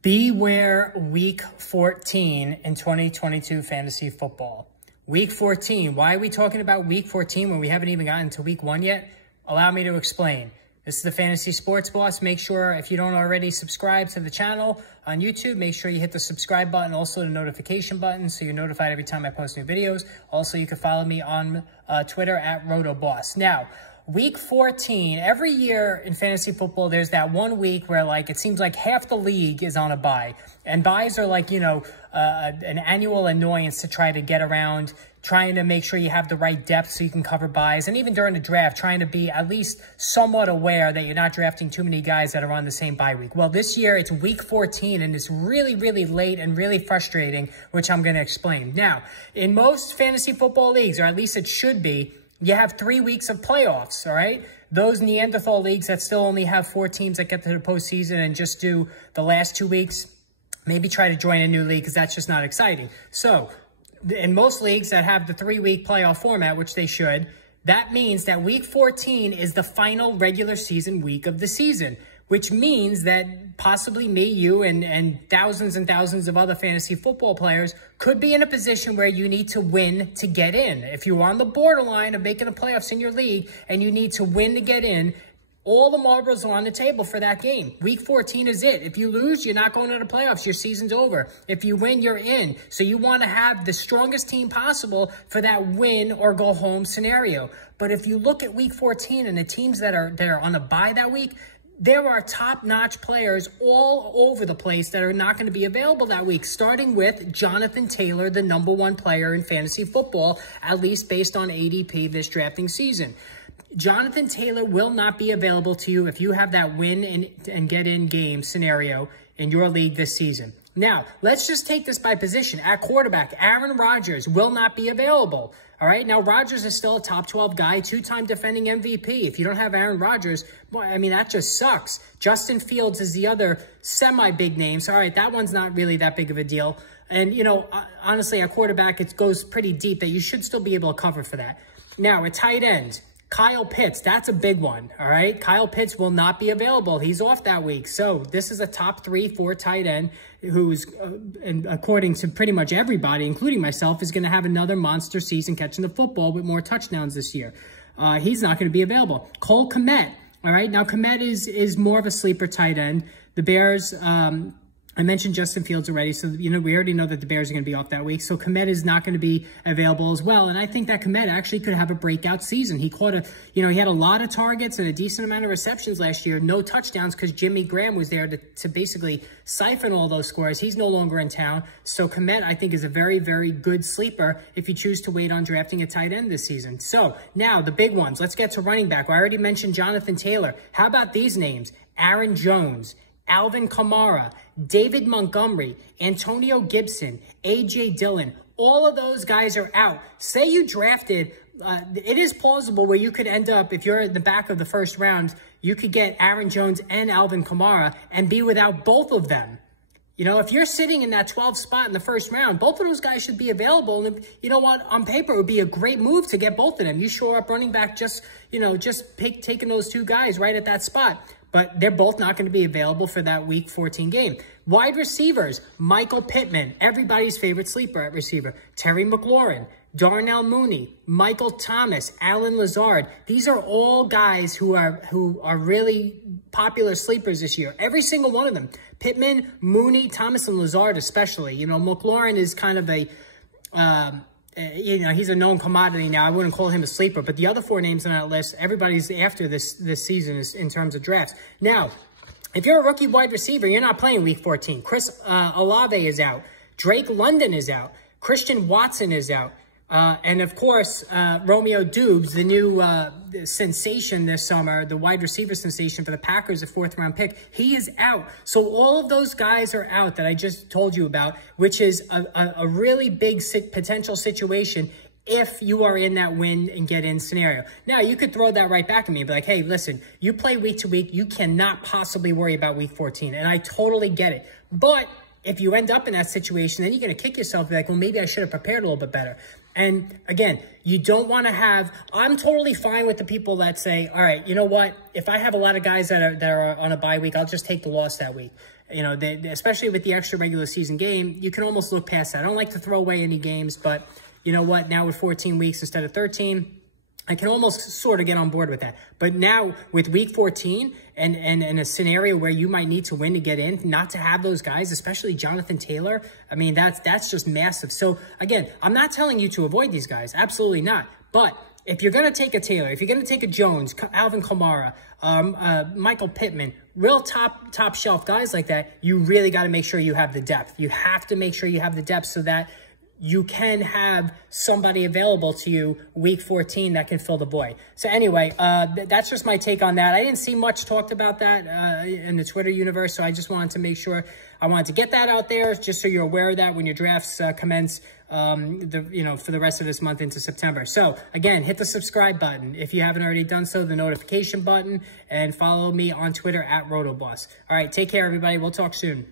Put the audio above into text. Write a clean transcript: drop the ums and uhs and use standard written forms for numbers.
Beware week 14 in 2022 fantasy football. Week 14. Why are we talking about week 14 when we haven't even gotten to week 1 yet? Allow me to explain. This is the Fantasy Sports Boss. Make sure, if you don't already subscribe to the channel on YouTube, make sure you hit the subscribe button, also the notification button, so you're notified every time I post new videos. Also, you can follow me on Twitter at RotoBoss. Now, week 14, every year in fantasy football, there's that 1 week where, like, it seems like half the league is on a bye. And buys are like, you know, an annual annoyance to try to get around, trying to make sure you have the right depth so you can cover buys. And even during the draft, trying to be at least somewhat aware that you're not drafting too many guys that are on the same bye week. Well, this year, it's week 14, and it's really, really late and really frustrating, which I'm going to explain. Now, in most fantasy football leagues, or at least it should be, you have 3 weeks of playoffs, all right? Those Neanderthal leagues that still only have 4 teams that get to the postseason and just do the last 2 weeks, maybe try to join a new league because that's just not exciting. So, in most leagues that have the 3-week playoff format, which they should, that means that week 14 is the final regular season week of the season, which means that possibly me, you, and thousands of other fantasy football players could be in a position where you need to win to get in. If you're on the borderline of making the playoffs in your league and you need to win to get in, all the marbles are on the table for that game. Week 14 is it. If you lose, you're not going to the playoffs. Your season's over. If you win, you're in. So you want to have the strongest team possible for that win or go home scenario. But if you look at week 14 and the teams that are on the bye that week, there are top-notch players all over the place that are not going to be available that week, starting with Jonathan Taylor, the #1 player in fantasy football, at least based on ADP this drafting season. Jonathan Taylor will not be available to you if you have that win and get in game scenario in your league this season. Now, let's just take this by position. At quarterback, Aaron Rodgers will not be available. All right, now Rodgers is still a top 12 guy, 2-time defending MVP. If you don't have Aaron Rodgers, boy, I mean, that just sucks. Justin Fields is the other semi-big name. So, all right, that one's not really that big of a deal. And, you know, honestly, at quarterback, it goes pretty deep that you should still be able to cover for that. Now, at tight end, Kyle Pitts, that's a big one, all right? Kyle Pitts will not be available. He's off that week. So this is a top 3-4 tight end who's, and according to pretty much everybody, including myself, is going to have another monster season catching the football with more touchdowns this year. He's not going to be available. Cole Kmet, all right? Now, Kmet is more of a sleeper tight end. The Bears... I mentioned Justin Fields already, so, you know, we already know that the Bears are going to be off that week. So Kmet is not going to be available as well. And I think that Kmet actually could have a breakout season. He caught he had a lot of targets and a decent amount of receptions last year. No touchdowns because Jimmy Graham was there to basically siphon all those scores. He's no longer in town. So Kmet, I think, is a very, very good sleeper if you choose to wait on drafting a tight end this season. So now the big ones. Let's get to running back. I already mentioned Jonathan Taylor. How about these names? Aaron Jones, Alvin Kamara, David Montgomery, Antonio Gibson, A.J. Dillon. All of those guys are out. Say you drafted, it is plausible where you could end up, if you're at the back of the first round, you could get Aaron Jones and Alvin Kamara and be without both of them. You know, if you're sitting in that 12th spot in the first round, both of those guys should be available. And you know what? On paper, it would be a great move to get both of them. You shore up running back taking those 2 guys right at that spot. But they're both not going to be available for that week 14 game. Wide receivers, Michael Pittman, everybody's favorite sleeper at receiver. Terry McLaurin, Darnell Mooney, Michael Thomas, Alan Lazard. These are all guys who are really popular sleepers this year. Every single one of them. Pittman, Mooney, Thomas, and Lazard especially. You know, McLaurin is kind of a... he's a known commodity now. I wouldn't call him a sleeper, but the other 4 names on that list, everybody's after this season is in terms of drafts. Now, if you're a rookie wide receiver, you're not playing week 14. Chris Olave is out. Drake London is out. Christian Watson is out. And of course, Romeo Doubs, the new sensation this summer, the wide receiver sensation for the Packers, a 4th-round pick, he is out. So all of those guys are out that I just told you about, which is a really big potential situation if you are in that win and get in scenario. Now, you could throw that right back at me and be like, hey, listen, you play week to week. You cannot possibly worry about week 14. And I totally get it. But if you end up in that situation, then you're going to kick yourself and be like, well, maybe I should have prepared a little bit better. And again, you don't want to have, I'm totally fine with the people that say, all right, you know what? If I have a lot of guys that are on a bye week, I'll just take the loss that week. You know, especially with the extra regular season game, you can almost look past that. I don't like to throw away any games, but you know what? Now with 14 weeks instead of 13, I can almost sort of get on board with that. But now with week 14 and a scenario where you might need to win to get in, not to have those guys, especially Jonathan Taylor, I mean, that's just massive. So again, I'm not telling you to avoid these guys. Absolutely not. But if you're going to take a Taylor, if you're going to take a Jones, Alvin Kamara, Michael Pittman, real top shelf guys like that, you really got to make sure you have the depth. You have to make sure you have the depth so that you can have somebody available to you week 14 that can fill the void. So anyway, that's just my take on that. I didn't see much talked about that in the Twitter universe, so I just wanted to make sure I wanted to get that out there just so you're aware of that when your drafts commence for the rest of this month into September. So again, hit the subscribe button if you haven't already done so, the notification button, and follow me on Twitter at Rotoboss. All right, take care, everybody. We'll talk soon.